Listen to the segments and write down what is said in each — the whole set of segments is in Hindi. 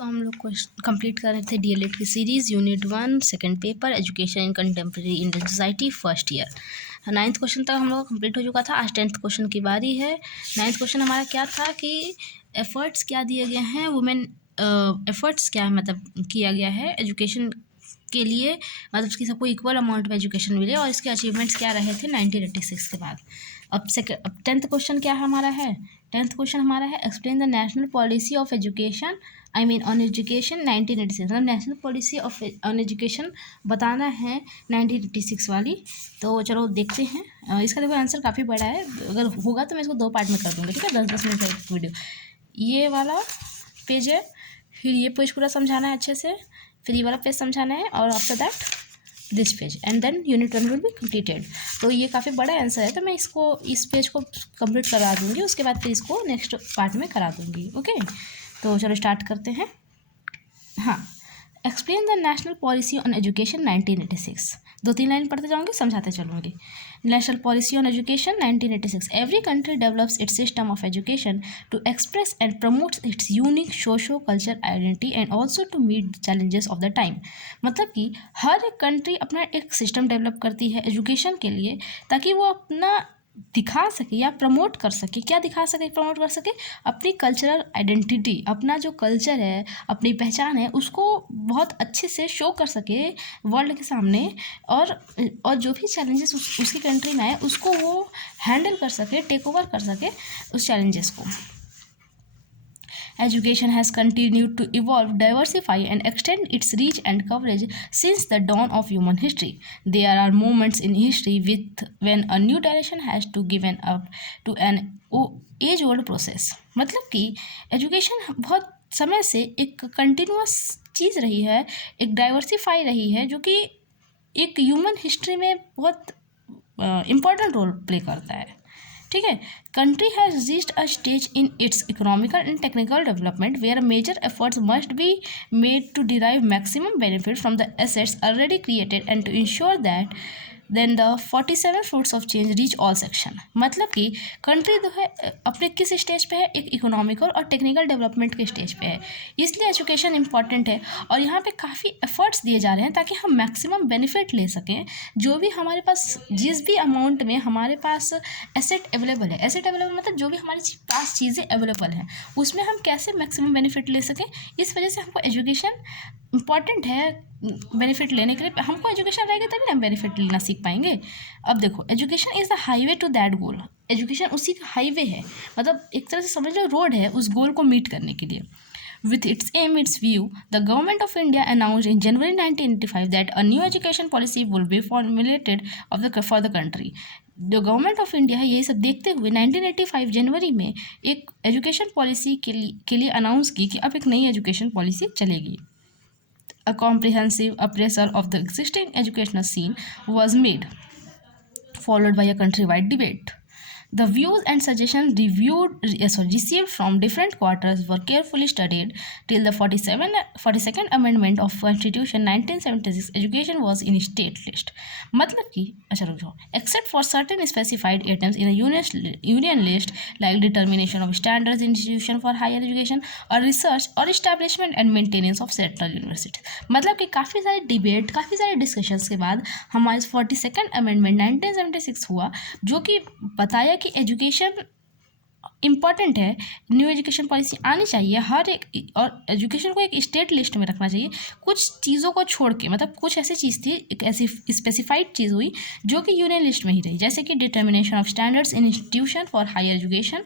तो हम लोग को कंप्लीट कर रहे थे डीएलएड की series unit 1 second paper education in contemporary Indian society first year. 9th question तक हम लोग कंप्लीट हो चुका था। आज 10th क्वेश्चन की बारी है। 9th क्वेश्चन हमारा क्या था कि एफर्ट्स क्या दिए गए हैं वुमेन एफर्ट्स क्या मतलब किया गया है एजुकेशन के लिए, मतलब कि सबको इक्वल अमाउंट में एजुकेशन मिले और इसके अचीवमेंट्स क्या रहे थे 1986 के बाद। अब 10th क्वेश्चन क्या हमारा है? 10th क्वेश्चन हमारा है explain the national policy of education on education 1986। मतलब national policy of on education बताना है 1986 वाली। तो चलो देखते हैं। इसका देखो आंसर काफ़ी बड़ा है, अगर होगा तो मैं इसको 2 पार्ट में कर दूँगी, ठीक है, 10-10 मिनट का वीडियो। ये वाला पेज है, फिर ये पेज पूरा समझाना है अच्छे से, फिर ये वाला पेज समझाना है और after that this page and then unit 1 will be completed. तो ये काफ़ी बड़ा आंसर है, तो मैं इसको इस पेज को कंप्लीट करा दूँगी, उसके बाद फिर इसको नेक्स्ट पार्ट में करा दूँगी। ओके, तो चलो स्टार्ट करते हैं। हाँ, explain the national policy on education 1986। 2-3 line पढ़ते जाऊँगी, समझाते चलूँगी। National policy on education 1986। Every country develops its system of education to express and promotes its unique socio culture identity and also to meet the challenges of the time. मतलब कि हर एक कंट्री अपना एक सिस्टम डेवलप करती है एजुकेशन के लिए, ताकि वो अपना दिखा सके या प्रमोट कर सके। क्या दिखा सके, प्रमोट कर सके? अपनी कल्चरल आइडेंटिटी, अपना जो कल्चर है, अपनी पहचान है, उसको बहुत अच्छे से शो कर सके वर्ल्ड के सामने, और जो भी चैलेंजेस उसकी कंट्री में आए उसको वो हैंडल कर सके, टेक ओवर कर सके उस चैलेंजेस को। Education has continued to evolve, diversify, and extend its reach and coverage since the dawn of human history. There are moments in history when a new direction has to given up to an age-old process. मतलब कि एजुकेशन बहुत समय से एक कंटिन्यूअस चीज़ रही है, एक डाइवर्सिफाई रही है, जो कि एक ह्यूमन हिस्ट्री में बहुत इम्पोर्टेंट रोल प्ले करता है। ठीक है, country has reached a stage in its economical and technical development where major efforts must be made to derive maximum benefit from the assets already created and to ensure that then the 47 fruits of change reach all section. मतलब कि कंट्री जो है अपने किस स्टेज पे है? एक इकोनॉमिकल और टेक्निकल डेवलपमेंट के स्टेज पे है, इसलिए एजुकेशन इंपॉर्टेंट है। और यहाँ पे काफ़ी एफर्ट्स दिए जा रहे हैं ताकि हम मैक्सिमम बेनिफिट ले सकें। जो भी हमारे पास, जिस भी अमाउंट में हमारे पास एसेट अवेलेबल है, एसेट अवेलेबल मतलब जो भी हमारे पास चीज़ें अवेलेबल हैं, उसमें हम कैसे मैक्सिमम बेनिफिट ले सकें। इस वजह से हमको एजुकेशन इम्पॉर्टेंट है बेनिफिट लेने के लिए। हमको एजुकेशन रहेगा तभी ना हम बेनिफिट लेना सीख पाएंगे। अब देखो, education is the highway to that goal. Education उसी का हाईवे है, मतलब एक तरह से समझ लो रोड है उस गोल को मीट करने के लिए। With its aim, its view, the Government of India announced in January 1985 that a new education policy will be formulated for the country. जो गवर्नमेंट ऑफ इंडिया है, यही सब देखते हुए 1985 जनवरी में एक एजुकेशन पॉलिसी के लिए अनाउंस की कि अब एक नई एजुकेशन पॉलिसी चलेगी। A comprehensive appraisal of the existing educational scene was made, followed by a countrywide debate. The views and suggestions received from different quarters were carefully studied till the 42nd Amendment of Constitution 1976. Education was in state list. मतलब कि अच्छा रुक जाओ, except for certain specified items in a union list like determination of standards, institution for higher education or research or establishment and maintenance of central universities. मतलब कि काफ़ी सारे डिबेट, काफ़ी सारे डिस्कशंस के बाद हमारे 42nd अमेंडमेंट 1976 हुआ, जो कि बताया कि एजुकेशन इम्पॉर्टेंट है, न्यू एजुकेशन पॉलिसी आनी चाहिए हर एक, और एजुकेशन को एक स्टेट लिस्ट में रखना चाहिए कुछ चीज़ों को छोड़ के। मतलब कुछ ऐसी चीज़ थी, एक ऐसी स्पेसिफाइड चीज़ हुई जो कि यूनियन लिस्ट में ही रही, जैसे कि determination of standards in institution for higher education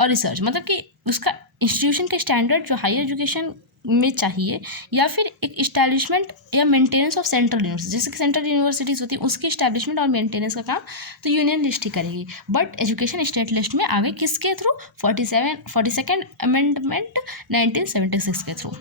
और रिसर्च। मतलब कि उसका इंस्टीट्यूशन के स्टैंडर्ड जो हायर एजुकेशन में चाहिए, या फिर एक इस्टेब्लिशमेंट या मेंटेनेंस ऑफ सेंट्रल यूनिवर्सिटी, जैसे कि सेंट्रल यूनिवर्सिटीज़ होती हैं उसकी इस्टेब्लिशमेंट और मेंटेनेंस का काम तो यूनियन लिस्ट ही करेगी। बट एजुकेशन स्टेट लिस्ट में आ गई किसके थ्रू? 42nd अमेंडमेंट 1976 के थ्रू।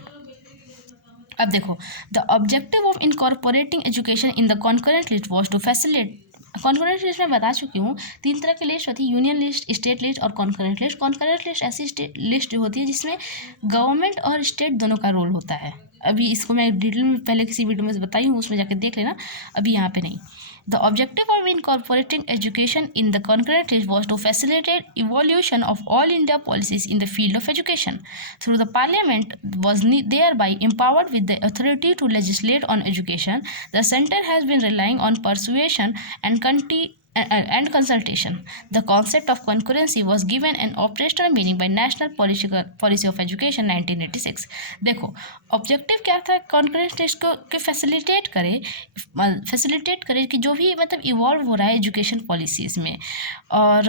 अब देखो, the objective of incorporating education in the concurrent list was to facilitate. Concurrent list में बता चुकी हूँ, 3 तरह की लिस्ट होती है, यूनियन लिस्ट, स्टेट लिस्ट और कॉन्करेंट लिस्ट। कॉन्करेंट लिस्ट ऐसी लिस्ट जो होती है जिसमें गवर्नमेंट और स्टेट दोनों का रोल होता है। अभी इसको मैं डिटेल में पहले किसी वीडियो में बताई हूँ, उसमें जाकर देख लेना, अभी यहाँ पे नहीं। The objective of incorporating education in the concurrent list was to facilitate evolution of all India policies in the field of education. Through the Parliament was thereby empowered with the authority to legislate on education. The centre has been relying on persuasion and consultation. The concept of concurrency was given an operational meaning by National Policy of Education 1986. देखो ऑब्जेक्टिव क्या था कॉन्करेंस टेस्ट को कि फैसिलिटेट करे कि जो भी मतलब इवॉल्व हो रहा है एजुकेशन पॉलिसीज़ में, और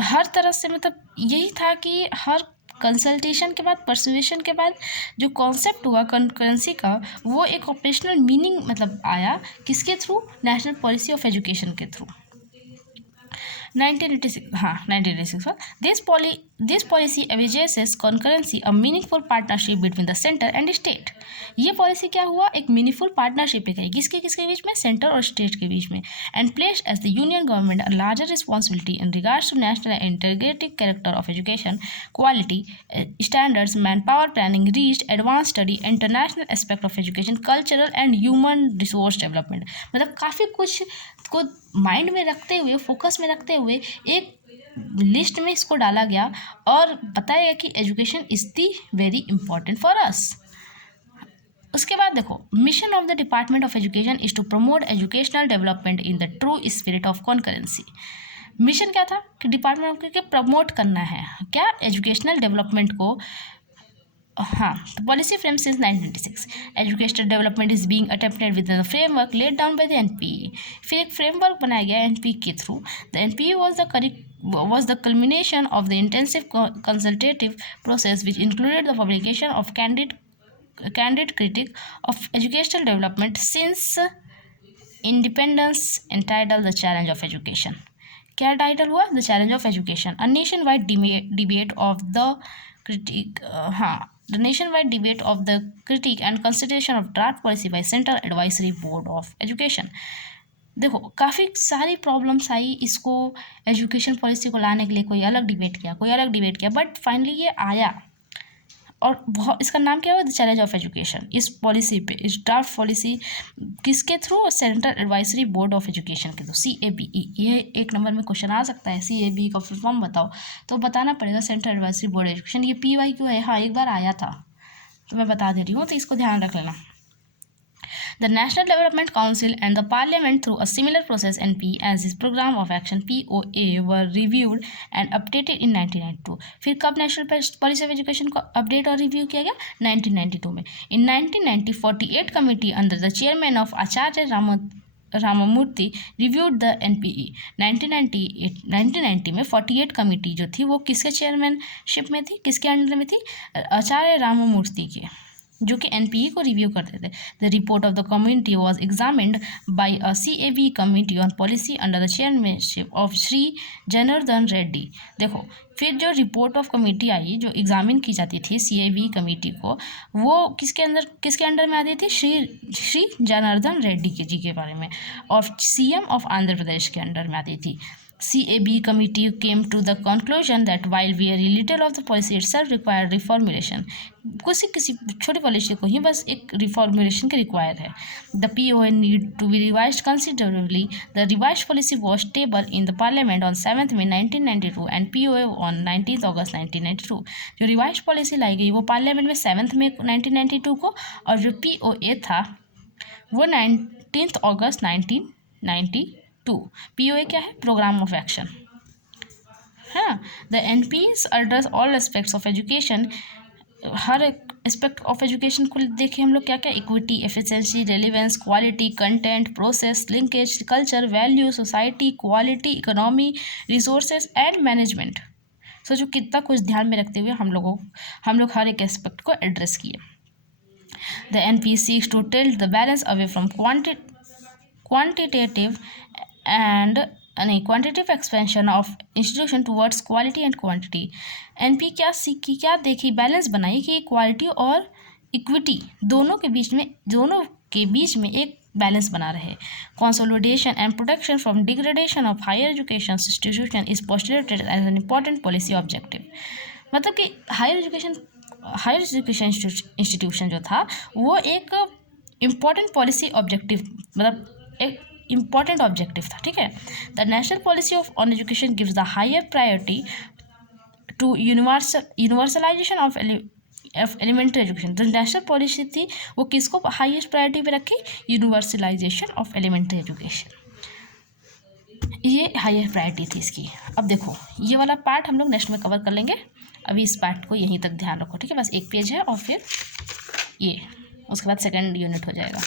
हर तरह से मतलब यही था कि हर कंसल्टेशन के बाद परसुएशन के बाद जो कॉन्सेप्ट हुआ कॉन्करेंसी का वो एक ऑपरेशनल मीनिंग मतलब आया किसके through, national policy of education के through. 1986 this policy envisages concurrency, a meaningful partnership between the center and state. ये पॉलिसी क्या हुआ, एक मीनिंगफुल पार्टनरशिप है किसके किसके बीच में, सेंटर और स्टेट के बीच में, and placed as the union government a larger responsibility in regards to national and integrated character of education, quality standards, man power planning, reach advance study, international aspect of education, cultural and human resource development. मतलब काफ़ी कुछ को माइंड में रखते हुए, फोकस में रखते हुए एक लिस्ट में इसको डाला गया और बताया गया कि education is the very important for us. उसके बाद देखो, mission of the department of education is to promote educational development in the true spirit of concurrency. Mission क्या था कि डिपार्टमेंट के प्रमोट करना है क्या, एजुकेशनल डेवलपमेंट को। हाँ, policy frame since 1996 educational development is being attempted with the framework laid down by the NPE. फिर एक फ्रेमवर्क बनाया गया एनपीई के through. The NPE was the culmination of the intensive consultative process which included the publication of candid critique of educational development since independence, entitled The Challenge of Education। क्या टाइटल हुआ, the challenge of education, a nation wide debate of the critique the nationwide debate of the critique and consideration of draft policy by Central Advisory Board of Education। देखो काफ़ी सारी प्रॉब्लम्स आई इसको एजुकेशन पॉलिसी को लाने के लिए, कोई अलग डिबेट किया बट फाइनली ये आया और बहुत, इसका नाम क्या हुआ, द चैलेंज ऑफ एजुकेशन। इस पॉलिसी पे, इस ड्राफ्ट पॉलिसी किसके through, central advisory board of education के थ्रू, CABE। ये एक नंबर में क्वेश्चन आ सकता है, CABE का फुल फॉर्म बताओ, तो बताना पड़ेगा सेंट्रल एडवाइजरी बोर्ड एजुकेशन। ये PYQ है, हाँ एक बार आया था तो मैं बता दे रही हूँ, तो इसको ध्यान रख लेना। The National Development Council and the Parliament through a similar process NP as his program of action POA were reviewed and updated in 1992। फिर कब नेशनल पॉलिसी ऑफ एजुकेशन को अपडेट और रिव्यू किया गया, 1992 में। In 1990 48 committee under the chairman of Acharya Ramamurti reviewed the NPE। 1990 में 48 कमेटी जो थी वो किसके चेयरमैनशिप में थी, किसके अंडर में थी, आचार्य राममूर्ति के, जो कि NPE को रिव्यू करते थे। The report of the community was examined by a CAB committee on policy under the chairmanship of Shri Janardan Reddy. देखो फिर जो रिपोर्ट ऑफ कमेटी आई जो एग्जामिन की जाती थी CAB कमेटी को, वो किसके अंडर में आती थी, श्री जनार्दन रेड्डी जी के बारे में, और CM ऑफ आंध्र प्रदेश के अंडर में आती थी। CAB committee came to the conclusion that while very little of the policy itself required reformulation, किसी छोटी पॉलिसी को ही बस एक रिफॉर्मुलेशन के रिक्वायर है, the POA need to be revised considerably। The revised policy was tabled in the Parliament on 7th May 1992 and POA on 19th August 1992। जो रिवाइज पॉलिसी लाई गई वो पार्लियामेंट में 7 मई 1992 को, और जो POA था वो 19th अगस्त 1992। POA क्या है, प्रोग्राम ऑफ एक्शन, है ना। The NPs address all aspects of education, her aspect of education को देखें हम लोग क्या क्या, equity, efficiency, relevance, quality, content, process, linkage, culture, value, society, quality, economy, resources and management. सोचो कितना कुछ ध्यान में रखते हुए हम लोग हर एक एस्पेक्ट को एड्रेस किए। The NP seeks to tilt the balance away from quantitative expansion of institution towards quality and quantity। NP क्या देखी, बैलेंस बनाई कि क्वालिटी और इक्विटी दोनों के बीच में एक बैलेंस बना रहे। Consolidation and protection from degradation of higher education institution is postulated as an important policy objective. मतलब कि हायर एजुकेशन इंस्टीट्यूशन जो था वो एक इम्पॉर्टेंट पॉलिसी ऑब्जेक्टिव, मतलब एक इंपॉर्टेंट ऑब्जेक्टिव था, ठीक है। The national policy of on education gives the higher priority to universalization of elementary education. जो नेशनल पॉलिसी थी वो किसको हाईएस्ट प्रायोरिटी पे रखी? यूनिवर्सलाइजेशन ऑफ एलिमेंट्री एजुकेशन, ये हायर प्रायोरिटी थी इसकी। अब देखो ये वाला पार्ट हम लोग नेक्स्ट में कवर कर लेंगे, अभी इस पार्ट को यहीं तक ध्यान रखो, ठीक है। बस एक पेज है और फिर ये उसके बाद सेकंड यूनिट हो जाएगा।